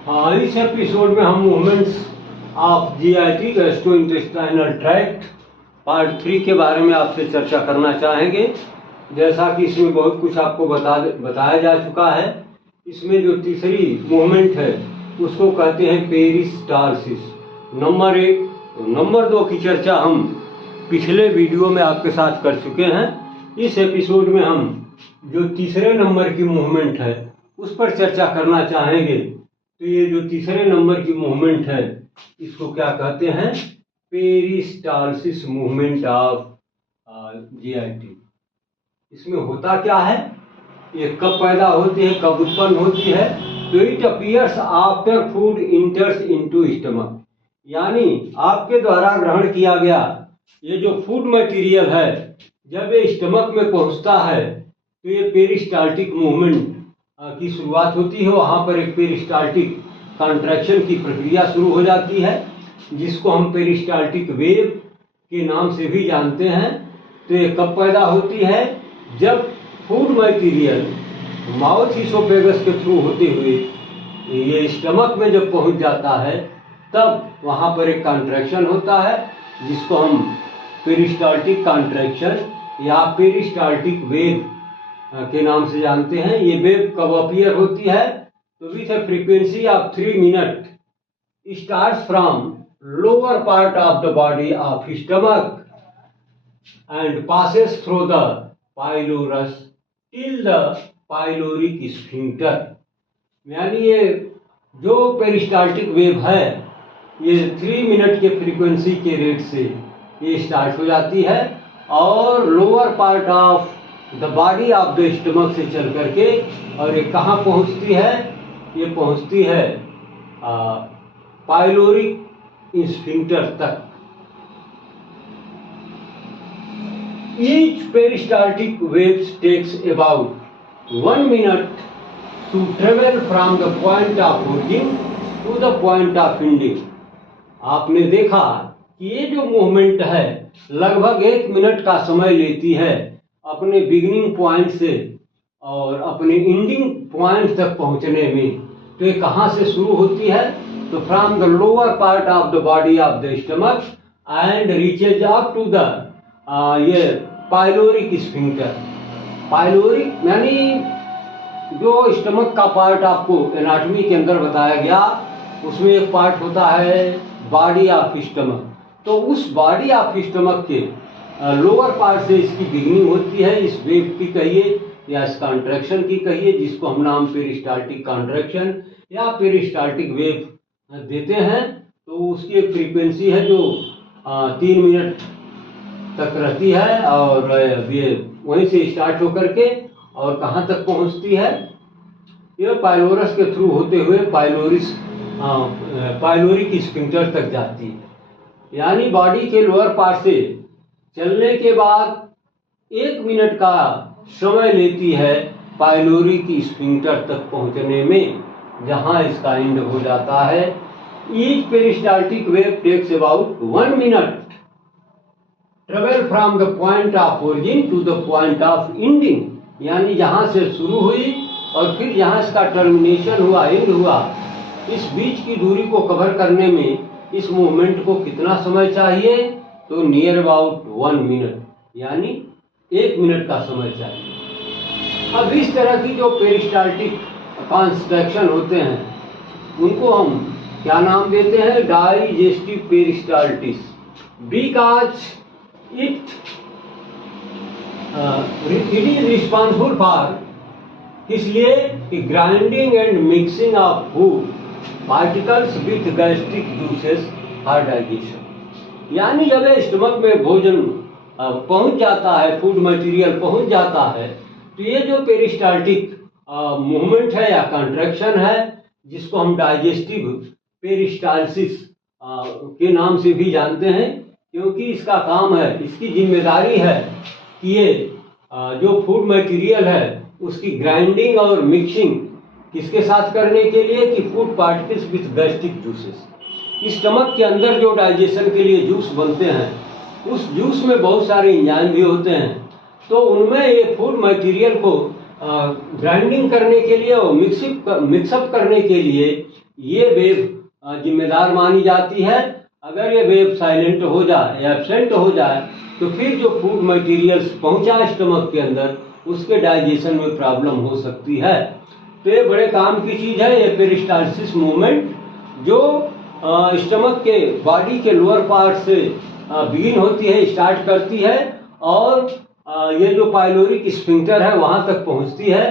हाँ, इस एपिसोड में हम movements of GIT gastrointestinal tract part 3 के बारे में आपसे चर्चा करना चाहेंगे। जैसा कि इसमें बहुत कुछ आपको बताया जा चुका है। इसमें जो तीसरी मूवमेंट है उसको कहते हैं पेरिस्टालसिस, नंबर 1। नंबर 2 की चर्चा हम पिछले वीडियो में आपके साथ कर चुके हैं। इस एपिसोड में हम जो तीसरे नंबर की मूवमेंट है उस पर चर्चा करना चाहेंगे। तो ये जो तीसरे नंबर की मूवमेंट है इसको क्या कहते हैं? Peristalsis movement of GIT. इसमें होता क्या है, ये कब पैदा होती है, कब उत्पन्न होती है? तो it appears after food इंटर्स into stomach, यानी आपके द्वारा ग्रहण किया गया ये जो फूड मटेरियल है जब ये स्टमक में पहुंचता है तो ये पेरिस्टाल्टिक मूवमेंट की शुरुआत होती है। वहाँ पर एक पेरिस्टाल्टिक कॉन्ट्रैक्शन की प्रक्रिया शुरू हो जाती है जिसको हम पेरिस्टाल्टिक वेव के नाम से भी जानते हैं। तो ये कब पैदा होती है? जब फूड मटेरियल माउथ इसोफेगस के थ्रू होते हुए ये स्टमक में जब पहुंच जाता है तब वहाँ पर एक कॉन्ट्रैक्शन होता है जिसको हम पेरिस्टाल्टिक कॉन्ट्रैक्शन या पेरिस्टाल्टिक वेव के नाम से जानते हैं। ये वेव कब अपीयर होती है? तो with A frequency of 3 minute starts from lower part of the body of stomach and passes through the pylorus till the pyloric sphincter. यानी ये जो पेरिस्टाल्टिक वेव है ये 3 मिनट के फ्रीक्वेंसी के रेट से ये स्टार्ट हो जाती है और lower part of the body of the stomach से चल करके और ये कहाँ पहुँचती है? ये पहुँचती है पाइलोरिक स्फिंक्टर तक। Each peristaltic wave takes about 1 minute to travel from the point of origin to the point of ending। आपने देखा कि ये जो मूवमेंट है लगभग 1 मिनट का समय लेती है अपने बिगिनिंग पॉइंट से और अपने एंडिंग पॉइंट तक पहुंचने में। तो ये कहाँ से शुरू होती है? तो from the lower part of the body of the stomach and reaches up to the ये पाइलोरिक स्फिंक्टर। पाइलोरिक यानी जो स्टमक का पार्ट आपको एनाटॉमी के अंदर बताया गया उसमें एक पार्ट होता है बॉडी ऑफ स्टमक। तो उस बॉडी ऑफ स्टमक के लोअर पार्ट से इसकी बिगिनिंग होती है, इस वेव की कहिए या इस कॉन्ट्रैक्शन की कहिए, जिसको हम नाम पेरिस्टाल्टिक कॉन्ट्रैक्शन या पेरिस्टाल्टिक वेव देते हैं। तो उसकी एक फ्रीक्वेंसी है जो 3 मिनट तक रहती है और ये वहीं से स्टार्ट होकर के और कहाँ तक पहुँचती है? ये पाइलोरस के थ्रू होते हुए पाइलोरिक स्फिंक्टर तक जाती है। यानी बॉडी के लोअर पार्ट से चलने के बाद 1 मिनट का समय लेती है पाइलोरिक स्फिंक्टर तक पहुंचने में, जहां इसका एंड हो जाता है। Each peristaltic wave takes about 1 minute travel from the point of origin to the point of ending, यानी जहां से शुरू हुई और फिर जहां इसका टर्मिनेशन हुआ, एंड हुआ, इस बीच की दूरी को कवर करने में इस मूवमेंट को कितना समय चाहिए? तो नियर अबाउट 1 मिनट, यानी 1 मिनट का समय चाहिए। अब इस तरह की जो पेरिस्टाल्टिक कॉन्ट्रैक्शन होते हैं उनको हम क्या नाम देते हैं? Digestive peristaltis, because it is responsible for, इसलिए कि grinding and mixing of food particles with gastric juices for digestion. यानी जब स्टमक में भोजन पहुंच जाता है, फूड मटेरियल पहुंच जाता है, तो ये जो पेरिस्टाल्टिक मूवमेंट है या कॉन्ट्रैक्शन है जिसको हम डाइजेस्टिव पेरिस्टालसिस के नाम से भी जानते हैं, क्योंकि इसका काम है, इसकी जिम्मेदारी है कि ये जो फूड मटेरियल है उसकी ग्राइंडिंग और मिक्सिंग किसके साथ करने के लिए? कि food particles with gastric juices. Stomach के अंदर जो डाइजेशन के लिए जूस बनते हैं उस जूस में बहुत सारे एंजाइम भी होते हैं, तो उनमें ये फूड मटेरियल को ग्राइंडिंग करने के लिए और मिक्सअप करने के लिए ये वेव जिम्मेदार मानी जाती है। अगर ये वेव साइलेंट हो जाए या एब्सेंट हो जाए तो फिर जो फूड मटेरियल्स पहुंचा स्टमक के अंदर उसके डाइजेशन में प्रॉब्लम हो सकती है। तो ये बड़े काम की चीज़ है, ये पेरिस्टाल्सिस मूवमेंट जो स्टमक के बॉडी के लोअर पार्ट से बिगिन होती है, स्टार्ट करती है और ये जो पाइलोरिक स्फिंक्टर है वहाँ तक पहुँचती है।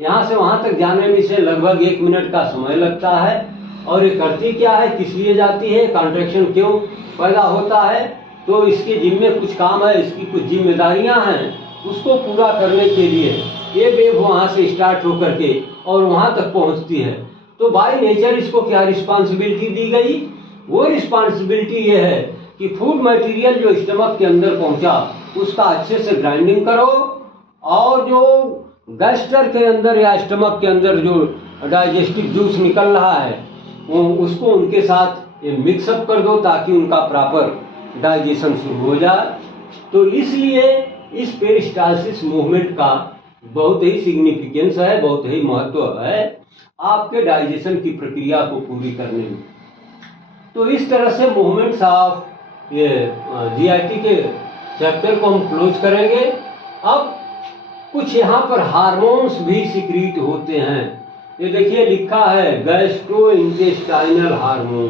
यहाँ से वहाँ तक जाने में इसे लगभग 1 मिनट का समय लगता है। और ये करती क्या है, किस लिए जाती है, कॉन्ट्रैक्शन क्यों पैदा होता है, तो इसके जिम्मे कुछ काम है, इसकी कुछ जिम्मेदारियाँ हैं, उसको पूरा करने के लिए ये वेव वहाँ से स्टार्ट होकर के और वहाँ तक पहुँचती है। तो बाय नेचर इसको क्या रिस्पॉन्सिबिलिटी दी गई, वो रिस्पॉन्सिबिलिटी ये है कि फूड मटेरियल जो स्टमक के अंदर पहुँचा उसका अच्छे से ग्राइंडिंग करो और जो गैस्टर के अंदर या स्टमक के अंदर जो डाइजेस्टिव जूस निकल रहा है उसको उनके साथ मिक्सअप कर दो ताकि उनका प्रॉपर डाइजेशन शुरू हो जाए। तो इसलिए इस पेरिस्टाल्सिस मूवमेंट का बहुत ही सिग्निफिकेंस है, बहुत ही महत्व है आपके डाइजेशन की प्रक्रिया को पूरी करने में। तो इस तरह से मूवमेंट्स ऑफ ये जीआईटी के चैप्टर को हम क्लोज करेंगे। अब कुछ यहाँ पर हार्मोन्स भी सिक्रीट होते हैं। ये देखिए लिखा है गैस्ट्रो इंटेस्टाइनल हार्मोन।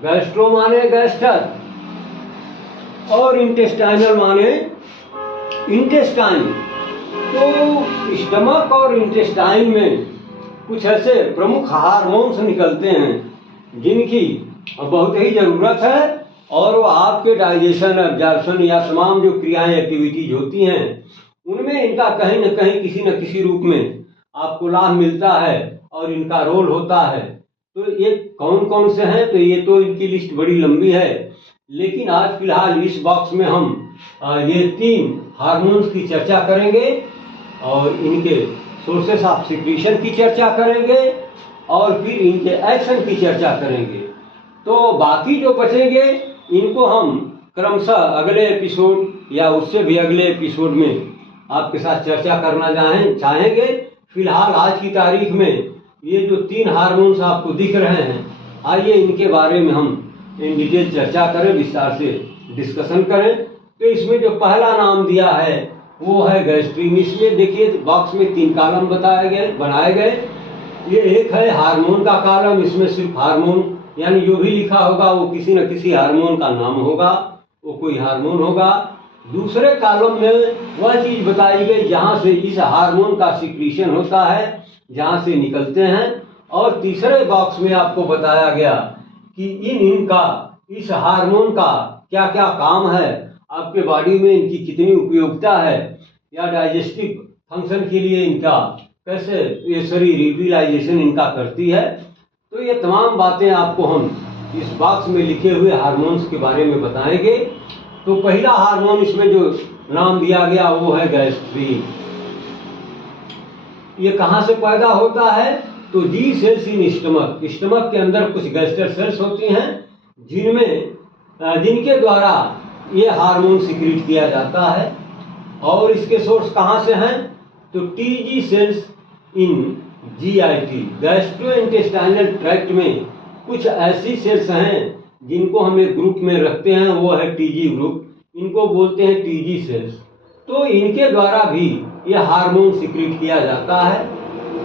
गैस्ट्रो माने गैस्टर और इंटेस्टाइनल माने इंटेस्टाइन। तो स्टमक और इंटेस्टाइन में कुछ ऐसे प्रमुख हार्मोन्स निकलते हैं जिनकी बहुत ही ज़रूरत है और वो आपके डाइजेशन, एब्जॉर्प्शन या तमाम जो क्रियाएं एक्टिविटीज होती हैं उनमें इनका कहीं न कहीं किसी न किसी रूप में आपको लाभ मिलता है और इनका रोल होता है। तो ये कौन कौन से हैं, तो ये तो इनकी लिस्ट बड़ी लंबी है, लेकिन आज फिलहाल इस बॉक्स में हम ये 3 हार्मोन्स की चर्चा करेंगे और इनके सोर्सेस ऑफ सिक्रीशन की चर्चा करेंगे और फिर इनके एक्शन की चर्चा करेंगे। तो बाकी जो बचेंगे इनको हम क्रमशः अगले एपिसोड या उससे भी अगले एपिसोड में आपके साथ चर्चा करना चाहेंगे। फिलहाल आज की तारीख में ये जो 3 हार्मोन्स आपको दिख रहे हैं, आइए इनके बारे में हम इन डिटेल चर्चा करें, विस्तार से डिस्कशन करें। तो इसमें जो पहला नाम दिया है वो है गैस्ट्रीन। इसमें देखिए बॉक्स में 3 कॉलम बनाए गए। ये एक है हार्मोन का कॉलम, इसमें सिर्फ हार्मोन यानी जो भी लिखा होगा वो किसी न किसी हार्मोन का नाम होगा, वो कोई हार्मोन होगा। दूसरे कॉलम में वह चीज बताई गई जहां से इस हार्मोन का सिक्रीशन होता है, जहां से निकलते हैं। और तीसरे बॉक्स में आपको बताया गया कि इनका इस हार्मोन का क्या क्या काम है, आपके बॉडी में इनकी कितनी उपयोगिता है या डाइजेस्टिव फंक्शन के लिए इनका कैसे ये शरीर यूटिलाइजेशन इनका करती है। तो ये तमाम बातें आपको हम इस बॉक्स में लिखे हुए हार्मोन्स के बारे में बताएंगे। तो पहला हार्मोन इसमें जो नाम दिया गया वो है गैस्ट्रीन। ये कहाँ से पैदा होता है, तो जी सेल्स इन स्टमक। स्टमक के अंदर कुछ गैस्टर सेल्स होती हैं जिनके द्वारा ये हार्मोन सिक्रीट किया जाता है। और इसके सोर्स कहाँ से हैं, तो टीजी सेल्स इन जीआईटी, गैस्ट्रोइंटेस्टाइनल ट्रैक्ट में कुछ ऐसी सेल्स हैं जिनको हम एक ग्रुप में रखते हैं, वो है टीजी ग्रुप, इनको बोलते हैं टीजी सेल्स। तो इनके द्वारा भी ये हार्मोन सिक्रीट किया जाता है।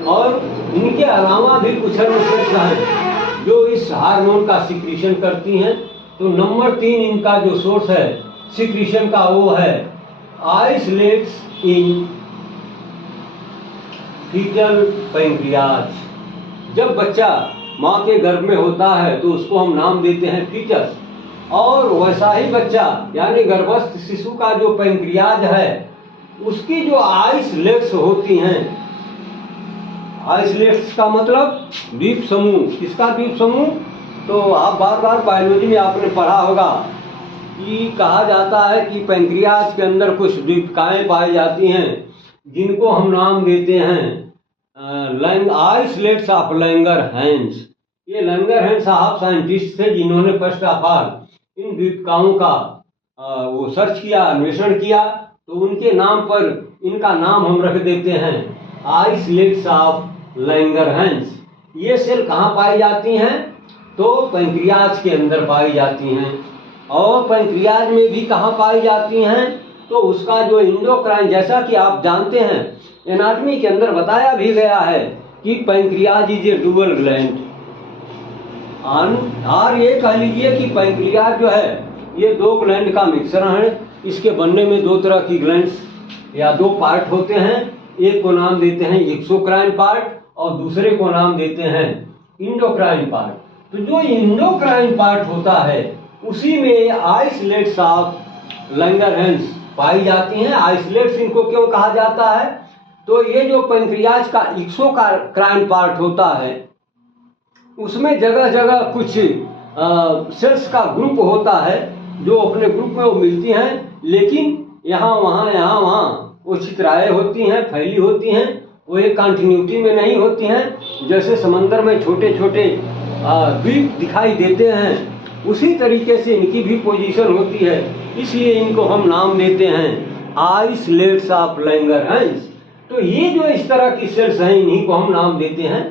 और इनके अलावा भी कुछ अन्य सेल्स हैं जो इस हार्मोन का सिक्रीशन करती हैं। तो नंबर 3 इनका जो सोर्स है सिक्रीशन का वो है आइसलेट्स इन फीटल पैंक्रियाज। जब बच्चा माँ के गर्भ में होता है तो उसको हम नाम देते हैं फीटस, और वैसा ही बच्चा यानी गर्भस्थ शिशु का जो पैंक्रियाज है उसकी जो आइसलेट्स होती हैं, आइसलेट्स का मतलब द्वीप समूह। किसका द्वीप समूह, तो आप बार बार बायोलॉजी में आपने पढ़ा होगा कि कहा जाता है कि पैंक्रियाज के अंदर कुछ द्वीपिकाएं पाई जाती हैं जिनको हम नाम देते हैं आइसलेट्स ऑफ लैंगरहैंस। ये लैंगरहैंस साहब साइंटिस्ट थे जिन्होंने फर्स्ट ऑफ ऑल इन द्वीपिकाओं का वो सर्च किया, अन्वेषण किया। तो उनके नाम पर इनका नाम हम रख देते हैं आइसलेट्स ऑफ लैंगरहैंस। ये सेल कहाँ पाई जाती हैं? तो पैंक्रियाज के अंदर पाई जाती हैं। और पैंक्रियाज में भी कहाँ पाई जाती हैं? तो उसका जो एंडोक्राइन, जैसा कि आप जानते हैं एनाटॉमी के अंदर बताया भी गया है कि pancreas is A dual gland. और ये कह लीजिए कि पैंक्रियाज जो है ये दो ग्लैंड का मिश्रण है। इसके बनने में दो तरह की ग्लैंड्स या दो पार्ट होते हैं। एक को नाम देते हैं एक्सोक्राइन पार्ट और दूसरे को नाम देते हैं इंडोक्राइन पार्ट। तो जो इंडोक्राइन पार्ट होता है उसी में आइसलेट्स ऑफ लैंगरहैंस पाई जाती हैं। आइसलेट्स इनको क्यों कहा जाता है? तो ये जो पैंक्रियाज का एक्सोक्राइन पार्ट होता है उसमें जगह जगह कुछ सेल्स का ग्रुप होता है जो अपने ग्रुप में वो मिलती हैं, लेकिन यहाँ वहाँ वो छितराए होती हैं, फैली होती हैं। वो एक कंटिन्यूटी में नहीं होती हैं। जैसे समंदर में छोटे छोटे द्वीप दिखाई देते हैं उसी तरीके से इनकी भी पोजीशन होती है। इसलिए इनको हम नाम देते हैं आइसलेट्स ऑफ लैंगरहैंस। तो ये जो इस तरह की सेल्स हैं इन्हीं को हम नाम देते हैं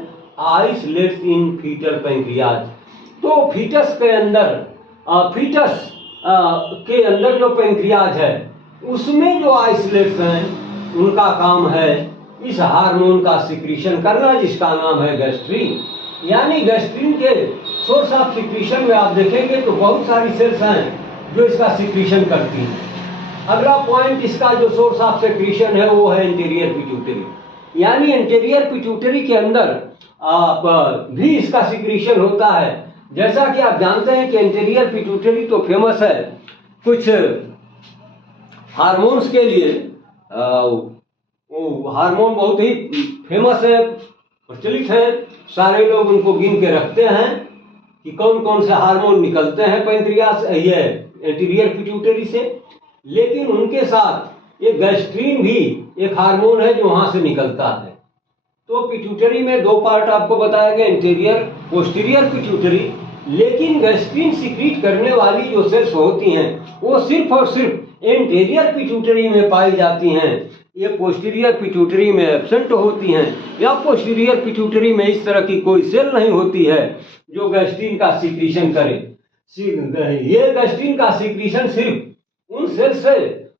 आइसलेट्स इन फीटल पैंक्रियाज। तो फीटस के अंदर जो पैंक्रियाज है उसमें जो आइसलेट्स हैं उनका काम है इस हार्मोन का सिक्रीशन करना, जिसका नाम है गैस्ट्रीन। यानी गैस्ट्रीन के सोर्स ऑफ सिक्रीशन में आप देखेंगे तो बहुत सारी सेल्स हैं जो इसका सिक्रीशन करती हैं। अगला पॉइंट, इसका जो सोर्स ऑफ सिक्रीशन है वो है इंटीरियर पिट्यूटरी। यानी इंटीरियर पिट्यूटरी के अंदर भी इसका सिक्रीशन होता है। जैसा कि आप जानते हैं कि इंटीरियर पिट्यूटरी तो फेमस है कुछ हार्मोन्स के लिए। हार्मोन बहुत ही फेमस है, प्रचलित है। सारे लोग उनको गिन के रखते हैं कि कौन कौन से हार्मोन निकलते हैं पैंक्रियास ये इंटीरियर पिट्यूटरी से। लेकिन उनके साथ ये गैस्ट्रीन भी एक हार्मोन है जो वहां से निकलता है। तो पिट्यूटरी में दो पार्ट आपको बताया गया, इंटीरियर पोस्टीरियर पिट्यूटरी। लेकिन गैस्ट्रीन सीक्रेट करने वाली जो सेल्स होती हैं वो सिर्फ और सिर्फ इंटीरियर पिट्यूटरी में पाई जाती हैं। ये पोस्टीरियर पिट्यूटरी में एब्सेंट होती हैं, या पोस्टीरियर पिट्यूटरी में इस तरह की कोई सेल नहीं होती है जो गैस्ट्रीन का सीक्रेशन करे। ये गैस्ट्रीन का सीक्रेशन सिर्फ उन सेल से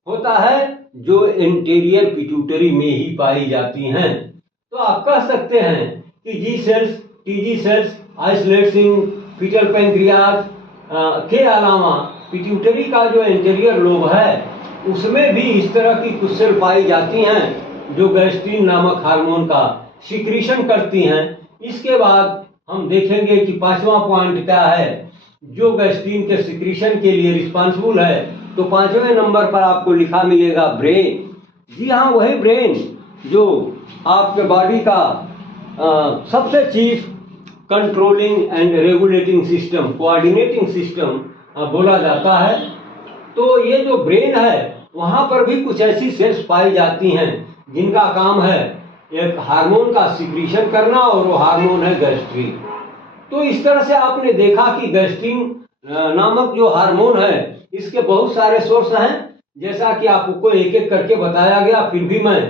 होता है जो इंटीरियर पिट्यूटरी में ही पाई जाती हैं। तो आप कह सकते हैं कि जी सेल्स, टीजी सेल्स, आइसलेट्स इन फीटल पैंक्रियाज के अलावा पिट्यूटरी का जो इंटीरियर लोब है उसमें भी इस तरह की कुछ सेल पाई जाती हैं जो गैस्ट्रीन नामक हार्मोन का सिक्रीशन करती हैं। इसके बाद हम देखेंगे कि पांचवा पॉइंट क्या है जो गैस्ट्रीन के सिक्रीशन के लिए रिस्पॉन्सिबल है। तो पांचवें नंबर पर आपको लिखा मिलेगा ब्रेन। जी हाँ, वही ब्रेन जो आपके बॉडी का सबसे chief controlling and regulating system, coordinating system बोला जाता है। तो ये जो ब्रेन है वहां पर भी कुछ ऐसी सेल्स पाई जाती हैं जिनका काम है एक हार्मोन का सिक्रीशन करना, और वो हार्मोन है गैस्ट्रीन। तो इस तरह से आपने देखा कि गैस्ट्रीन नामक जो हार्मोन है इसके बहुत सारे सोर्स हैं। जैसा कि आपको एक एक करके बताया गया, फिर भी मैं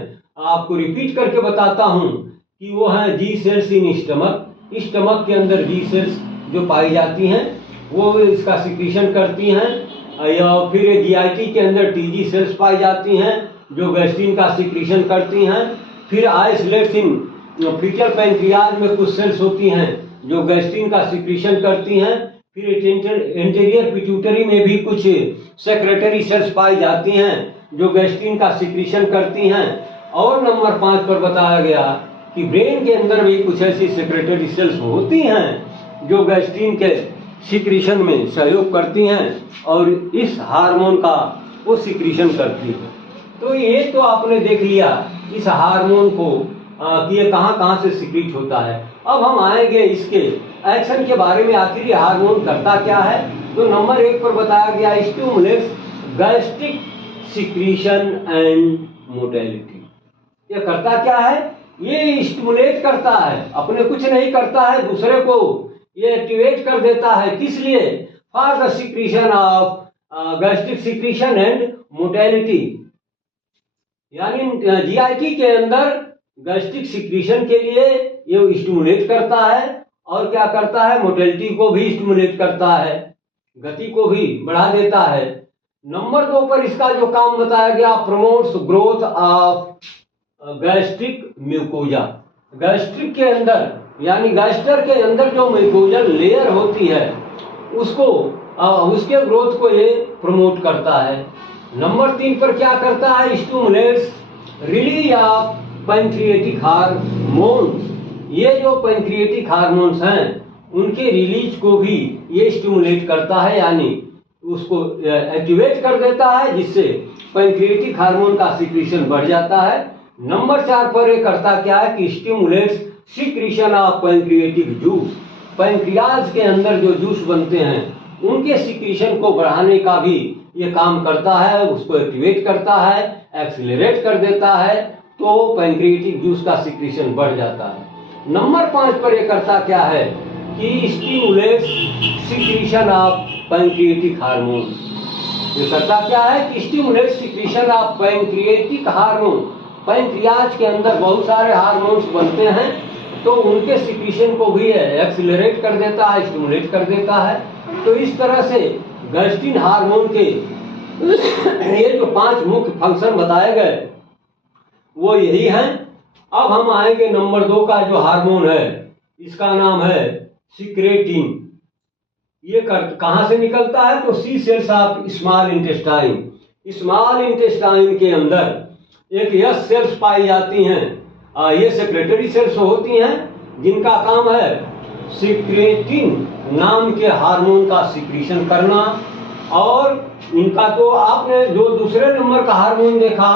आपको रिपीट करके बताता हूं कि वो है जी सेल्स इन स्टमक। स्टमक के अंदर जी सेल्स जो पाई जाती हैं वो इसका सिक्रीशन करती हैं। या फिर जीआईटी के अंदर टीजी सेल्स पाई जाती हैं जो गैस्ट्रीन का सिक्रीशन करती हैं। फिर आइसलेट्स इन फीटल पैंक्रियाज में कुछ सेल्स होती हैं जो गैस्ट्रीन का सिक्रीशन करती हैं। फिर इंटीरियर पिट्यूटरी में भी कुछ सेक्रेटरी सेल्स पाई जाती हैं जो गैस्ट्रीन का सिक्रीशन करती हैं। और नंबर 5 पर बताया गया कि ब्रेन के अंदर भी कुछ ऐसी सेक्रेटरी सेल्स होती हैं जो गैस्ट्रीन के सिक्रीशन में सहयोग करती हैं और इस हार्मोन का वो सिक्रीशन करती है। तो ये तो आपने देख लिया इस हार्मोन को कि ये कहाँ से सिक्रीट होता है। अब हम आएंगे इसके एक्शन के बारे में, आखिर ये हार्मोन करता क्या है। तो नंबर 1 पर बताया गया stimulates gastric secretion and motility. ये करता क्या है? ये स्टिमुलेट करता है, अपने कुछ नहीं करता है, दूसरे को ये एक्टिवेट कर देता है। किस लिए? For the secretion of gastric secretion and motility. यानी जीआईटी के अंदर गैस्ट्रिक सिक्रीशन के लिए ये स्टिमुलेट करता है और क्या करता है, मोटिलिटी को भी स्टिमुलेट करता है, गति को भी बढ़ा देता है। नंबर 2 पर इसका जो काम बताया गया, promotes growth of gastric mucosa. Gastric के अंदर यानी गैस्टर के अंदर जो म्यूकोजल लेयर होती है उसको उसके ग्रोथ को ये प्रमोट करता है। नंबर 3 पर क्या करता है, stimulates release of pancreatic hormones. ये जो पैंक्रिएटिक हार्मोन्स हैं उनके रिलीज को भी ये स्टिमुलेट करता है, यानी उसको एक्टिवेट कर देता है, जिससे पैंक्रिएटिक हार्मोन का सिक्रीशन बढ़ जाता है। नंबर 4 पर ये करता क्या है कि stimulates secretion of pancreatic juice. Pancreas के अंदर जो जूस बनते हैं उनके सिक्रीशन को बढ़ाने का भी ये काम करता है, उसको एक्टिवेट करता है, एक्सीलरेट कर देता है, तो पैंक्रिएटिक जूस का सिक्रीशन बढ़ जाता है। नंबर 5 पर ये करता क्या है कि stimulates secretion of pancreatic hormone. ये करता क्या है कि stimulates secretion of pancreatic hormone. Pancreas के अंदर बहुत सारे हार्मोन्स बनते हैं, तो उनके सिक्रीशन को भी एक्सीलरेट कर देता है, स्टिमुलेट कर देता है। तो इस तरह से गैस्ट्रिन हार्मोन के ये जो 5 मुख्य फंक्शन बताए गए वो यही हैं। अब हम आएंगे नंबर 2 का जो हार्मोन है, इसका नाम है सिक्रेटिन। ये कहां से निकलता है, तो C cells of small intestine. Small intestine के अंदर एक यस सेल्स पाई जाती हैं, ये सेक्रेटरी सेल्स होती हैं जिनका काम है सिक्रेटिन नाम के हार्मोन का सिक्रीशन करना। और इनका तो आपने जो दूसरे नंबर का हार्मोन देखा,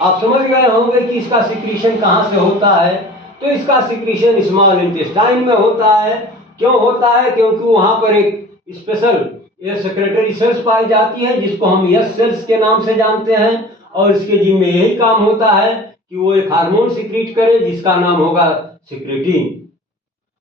आप समझ गए होंगे कि इसका सिक्रीशन कहां से होता है। तो इसका सिक्रीशन स्मॉल इंटेस्टाइन में होता है। क्यों होता है, क्योंकि वहां पर एक स्पेशल ये सेक्रेटरी सेल्स पाई जाती है जिसको हम यस सेल्स के नाम से जानते हैं, और इसके जिम्मे यही काम होता है कि वो एक हार्मोन सिक्रीट करे जिसका नाम होगा सिक्रेटिन।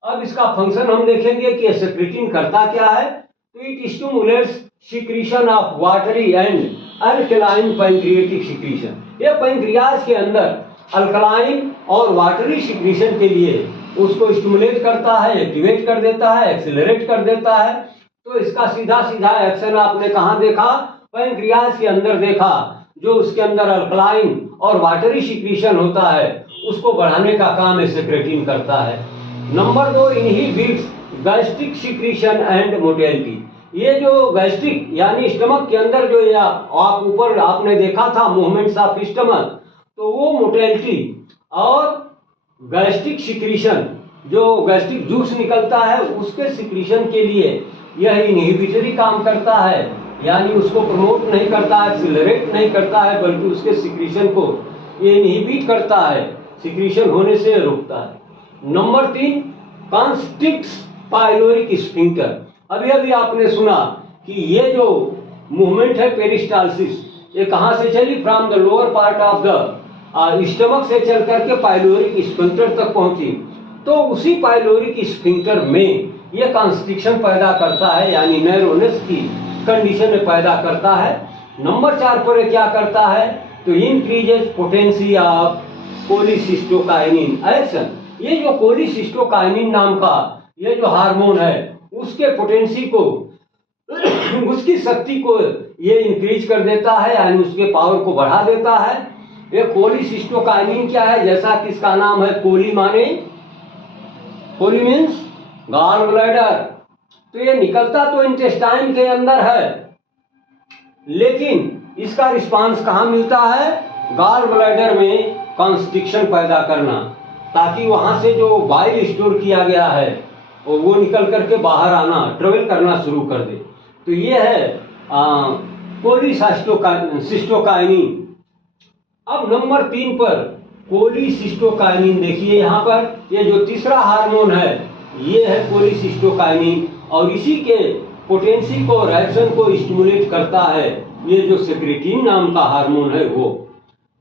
अब इसका फंक्शन हम देखेंगे कि सिक्रेटिन करता क्या है। तो it stimulates secretion of watery and alkaline pancreatic secretion. ये पैंक्रियाज के अंदर अल्कलाइन और वाटरी सिक्रीशन के लिए उसको स्टिमुलेट करता है, एक्टिवेट कर देता है, एक्सीलरेट कर देता है। तो इसका सीधा सीधा एक्शन आपने कहाँ देखा, पैंक्रियाज के अंदर देखा। जो उसके अंदर अल्कलाइन और वाटरी सिक्रीशन होता है उसको बढ़ाने का काम सेक्रेटिन करता है। Number 2, inhibits gastric secretion and motility. ये जो गैस्ट्रिक यानी स्टमक के अंदर जो ये आप ऊपर आपने देखा था मूवमेंट्स ऑफ स्टमक, तो वो मोटिलिटी और गैस्ट्रिक सिक्रीशन जो गैस्ट्रिक जूस निकलता है उसके सिक्रीशन के लिए यह इनहिबिटरी काम करता है, यानी उसको प्रमोट नहीं करता है, एक्सीलरेट नहीं करता है, बल्कि उसके सिक्रीशन को ये इनहिबिट करता है, सिक्रीशन होने से रोकता है। Number 3, constricts pyloric sphincter. अभी अभी आपने सुना कि ये जो मूवमेंट है पेरिस्टालसिस, ये कहां से चली, from the lower part of the stomach से चल करके पाइलोरिक स्फिंक्टर तक पहुंची। तो उसी पाइलोरिक स्फिंक्टर में ये कॉन्स्ट्रिक्शन पैदा करता है, यानी नैरोनेस की कंडीशन में पैदा करता है। नंबर 4 पर क्या करता है, तो increases potency of cholecystokinin action. ये जो कोलिसिस्टोकाइनिन नाम का ये जो हार्मोन है उसके पोटेंसी को उसकी शक्ति को ये इंक्रीज कर देता है, यानी उसके पावर को बढ़ा देता है। ये कोलिसिस्टोकाइनिन क्या है, जैसा कि इसका नाम है कोली, माने कोली मीन्स गॉल ब्लैडर। तो ये निकलता तो इंटेस्टाइन के अंदर है, लेकिन इसका रिस्पांस कहाँ मिलता है, गॉल ब्लैडर में कॉन्स्ट्रिक्शन पैदा करना, ताकि वहां से जो बाइल स्टोर किया गया है वो निकल करके बाहर आना, ट्रेवल करना शुरू कर दे। तो ये है कोलिसिस्टोकाइनिन। अब नंबर 3 पर कोलिसिस्टोकाइनिन देखिए, यहाँ पर ये जो तीसरा हार्मोन है ये है कोलिसिस्टोकाइनिन, और इसी के पोटेंसी को और एक्शन को स्टिमुलेट करता है ये जो सेक्रेटिन नाम का हार्मोन है वो।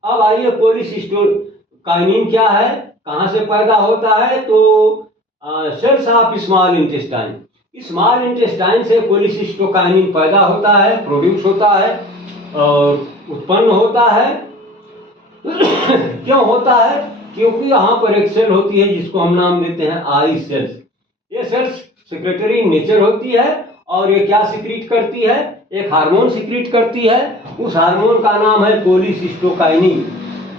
अब आइए कोलिसिस्टोकाइनिन क्या है, कहां से पैदा होता है, तो cells of small intestine. Small intestine से कोलिसिस्टोकाइनिन पैदा होता है, प्रोड्यूस होता है और उत्पन्न होता है। क्यों होता है, क्योंकि यहाँ पर एक सेल होती है जिसको हम नाम देते हैं आई सेल्स। ये सेल्स सेक्रेटरी नेचर होती है और ये क्या सिक्रीट करती है, एक हार्मोन सिक्रीट करती है। उस हार्मोन का नाम है कोलिसिस्टोकाइनिन।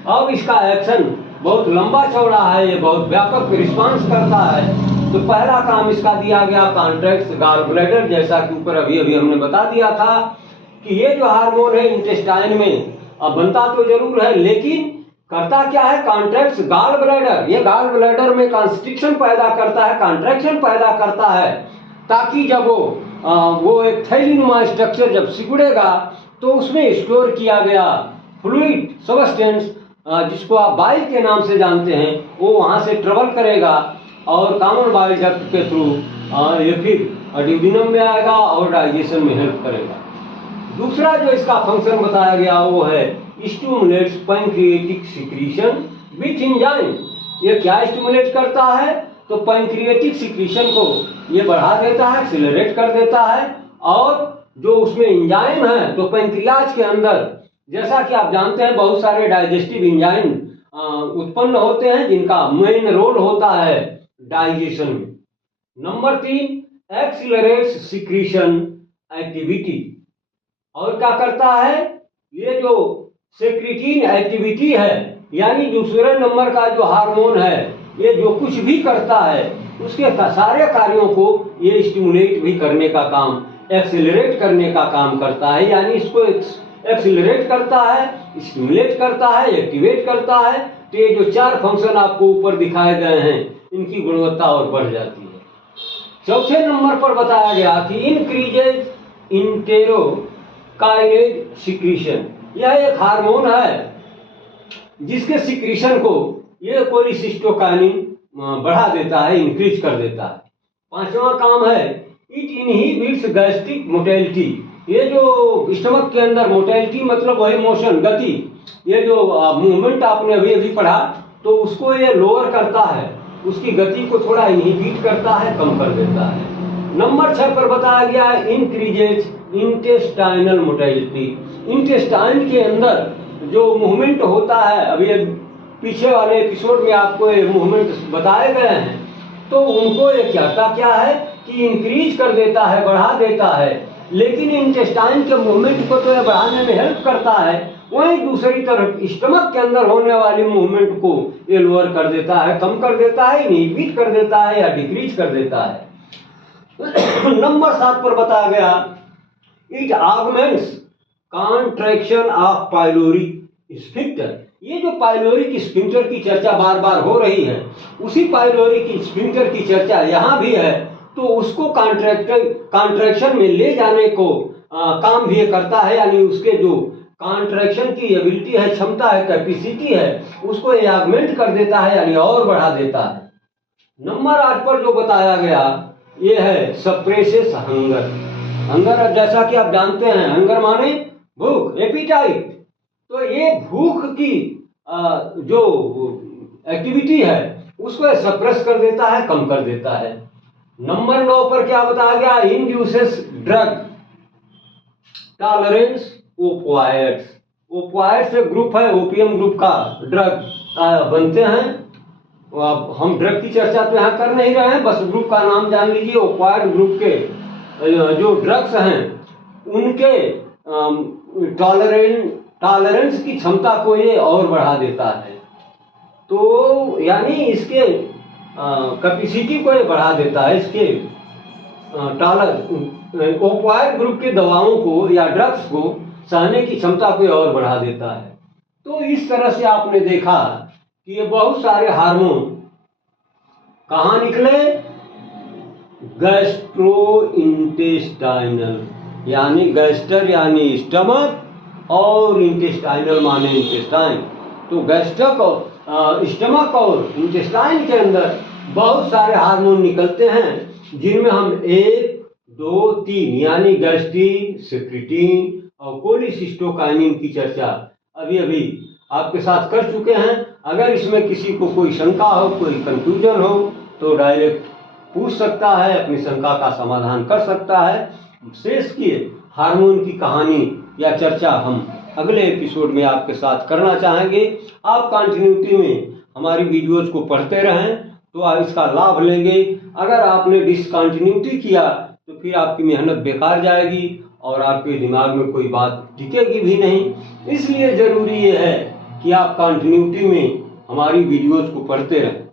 अब इसका एक्शन बहुत लंबा चौड़ा है, ये बहुत व्यापक रिस्पांस करता है। तो पहला काम इसका दिया गया कॉन्ट्रैक्ट गॉल ब्लैडर, जैसा कि ऊपर अभी अभी हमने बता दिया था कि ये जो हार्मोन है इंटेस्टाइन में अब बनता तो जरूर है, लेकिन करता क्या है, कॉन्ट्रैक्ट गॉल ब्लैडर। ये गॉल ब्लैडर में कॉन्स्ट्रिक्शन पैदा करता है, कॉन्ट्रैक्शन पैदा करता है, ताकि जब वो एक थैलीनुमा स्ट्रक्चर जब सिकुड़ेगा तो उसमें स्टोर किया गया फ्लूइड सब्सटेंस, जिसको आप बाइल के नाम से जानते हैं, वो वहां से ट्रेवल करेगा और कॉमन बाइल डक्ट के थ्रू ये फिर ड्यूडेनम में आएगा और डाइजेशन में हेल्प करेगा। दूसरा जो इसका फंक्शन बताया गया वो है stimulates pancreatic secretion with enzyme. ये क्या स्टिमुलेट करता है, तो पैंक्रिएटिक सिक्रीशन को ये बढ़ा देता है, एक्सीलरेट कर देता है। और जो उसमें एंजाइम है, तो पैंक्रियाज के अंदर जैसा कि आप जानते हैं बहुत सारे डाइजेस्टिव एंजाइम उत्पन्न होते हैं जिनका मेन रोल होता है डाइजेशन में। Number 3, accelerates secretion activity. और क्या करता है, ये जो सेक्रेटिन एक्टिविटी है, यानी दूसरे नंबर का जो हार्मोन है, ये जो कुछ भी करता है उसके सारे कार्यों को ये स्टिमुलेट भी करने का काम, एक्सीलरेट करने का काम करता है। यानी इसको एक्सीलरेट करता है, स्टिमुलेट करता है, एक्टिवेट करता है। तो ये जो 4 फंक्शन आपको ऊपर दिखाए गए हैं, इनकी गुणवत्ता और बढ़ जाती है। चौथे नंबर पर बताया गया कि इंक्रीजेज इंटेरोकाइनेज सिक्रीशन। यह एक हार्मोन है जिसके सिक्रीशन को ये कोलिसिस्टोकाइनिन बढ़ा देता है, इंक्रीज कर देता है। पांचवा काम है इट इनहिबिट्स गैस्ट्रिक मोटेलिटी। ये जो स्टमक के अंदर मोटेलिटी मतलब वही मोशन, गति, ये जो मूवमेंट आपने अभी अभी पढ़ा, तो उसको ये लोअर करता है, उसकी गति को थोड़ा इनहिबिट करता है, कम कर देता है। नंबर 6 पर बताया गया है इंक्रीजेज इंटेस्टाइनल मोटेलिटी। इंटेस्टाइन के अंदर जो मूवमेंट होता है, अभी पीछे वाले एपिसोड में आपको ये मूवमेंट बताए गए हैं, तो उनको ये क्या है कि इंक्रीज कर देता है, बढ़ा देता है। लेकिन इंटेस्टाइन के मूवमेंट को तो ये बढ़ाने में हेल्प करता है, वहीं दूसरी तरफ स्टमक के अंदर होने वाली मूवमेंट को ये लोअर कर देता है, कम कर देता है, इनहिबिट कर देता है या डिक्रीज कर देता है। नंबर 7 पर बताया गया it augments contraction of pyloric sphincter. ये जो पाइलोरिक स्फिंक्टर की चर्चा बार बार हो रही है, उसी पाइलोरिक स्फिंक्टर की चर्चा यहाँ भी है। तो उसको कॉन्ट्रैक्शन में ले जाने को काम भी ये करता है, यानी उसके जो कॉन्ट्रैक्शन की एबिलिटी है, क्षमता है, कैपेसिटी है, उसको ये ऑगमेंट कर देता है, यानी और बढ़ा देता है। नंबर 8 पर जो बताया गया ये है सप्रेसेस हंगर। हंगर जैसा कि आप जानते हैं, हंगर माने भूख, एपिटाइट। तो ये भूख की जो एक्टिविटी है उसको सप्रेस कर देता है, कम कर देता है। नंबर 9 पर क्या बताया गया, induces drug tolerance opiates. Opiates एक ग्रुप है, ओपियम ग्रुप का ड्रग बनते हैं। अब हम ड्रग की चर्चा तो यहाँ कर नहीं रहे हैं, बस ग्रुप का नाम जान लीजिए। ओपिएट ग्रुप के जो ड्रग्स हैं उनके टॉलरेंस की क्षमता को ये और बढ़ा देता है। तो यानी इसके कैपेसिटी को ये बढ़ा देता है, इसके ओपिएट ग्रुप की दवाओं को या ड्रग्स को सहने की क्षमता को और बढ़ा देता है। तो इस तरह से आपने देखा कि ये बहुत सारे हार्मोन कहाँ निकले, गैस्ट्रोइंटेस्टाइनल, यानी गैस्टर यानी स्टमक और इंटेस्टाइनल माने इंटेस्टाइन। तो गैस्ट्रक और स्टमक और इंटेस्टाइन के अंदर बहुत सारे हार्मोन निकलते हैं, जिनमें हम 1, 2, 3 यानी गैस्ट्रिन, सेक्रेटिन और कोलिसिस्टोकाइनिन की चर्चा अभी अभी आपके साथ कर चुके हैं। अगर इसमें किसी को कोई शंका हो, कोई कंफ्यूजन हो, तो डायरेक्ट पूछ सकता है, अपनी शंका का समाधान कर सकता है। शेष की हार्मोन की कहानी या चर्चा हम अगले एपिसोड में आपके साथ करना चाहेंगे। आप कंटिन्यूटी में हमारी वीडियोस को पढ़ते रहें तो आप इसका लाभ लेंगे। अगर आपने डिसकंटिन्यूटी किया तो फिर आपकी मेहनत बेकार जाएगी और आपके दिमाग में कोई बात टिकेगी भी नहीं। इसलिए ज़रूरी ये है कि आप कंटिन्यूटी में हमारी वीडियोस को पढ़ते रहें।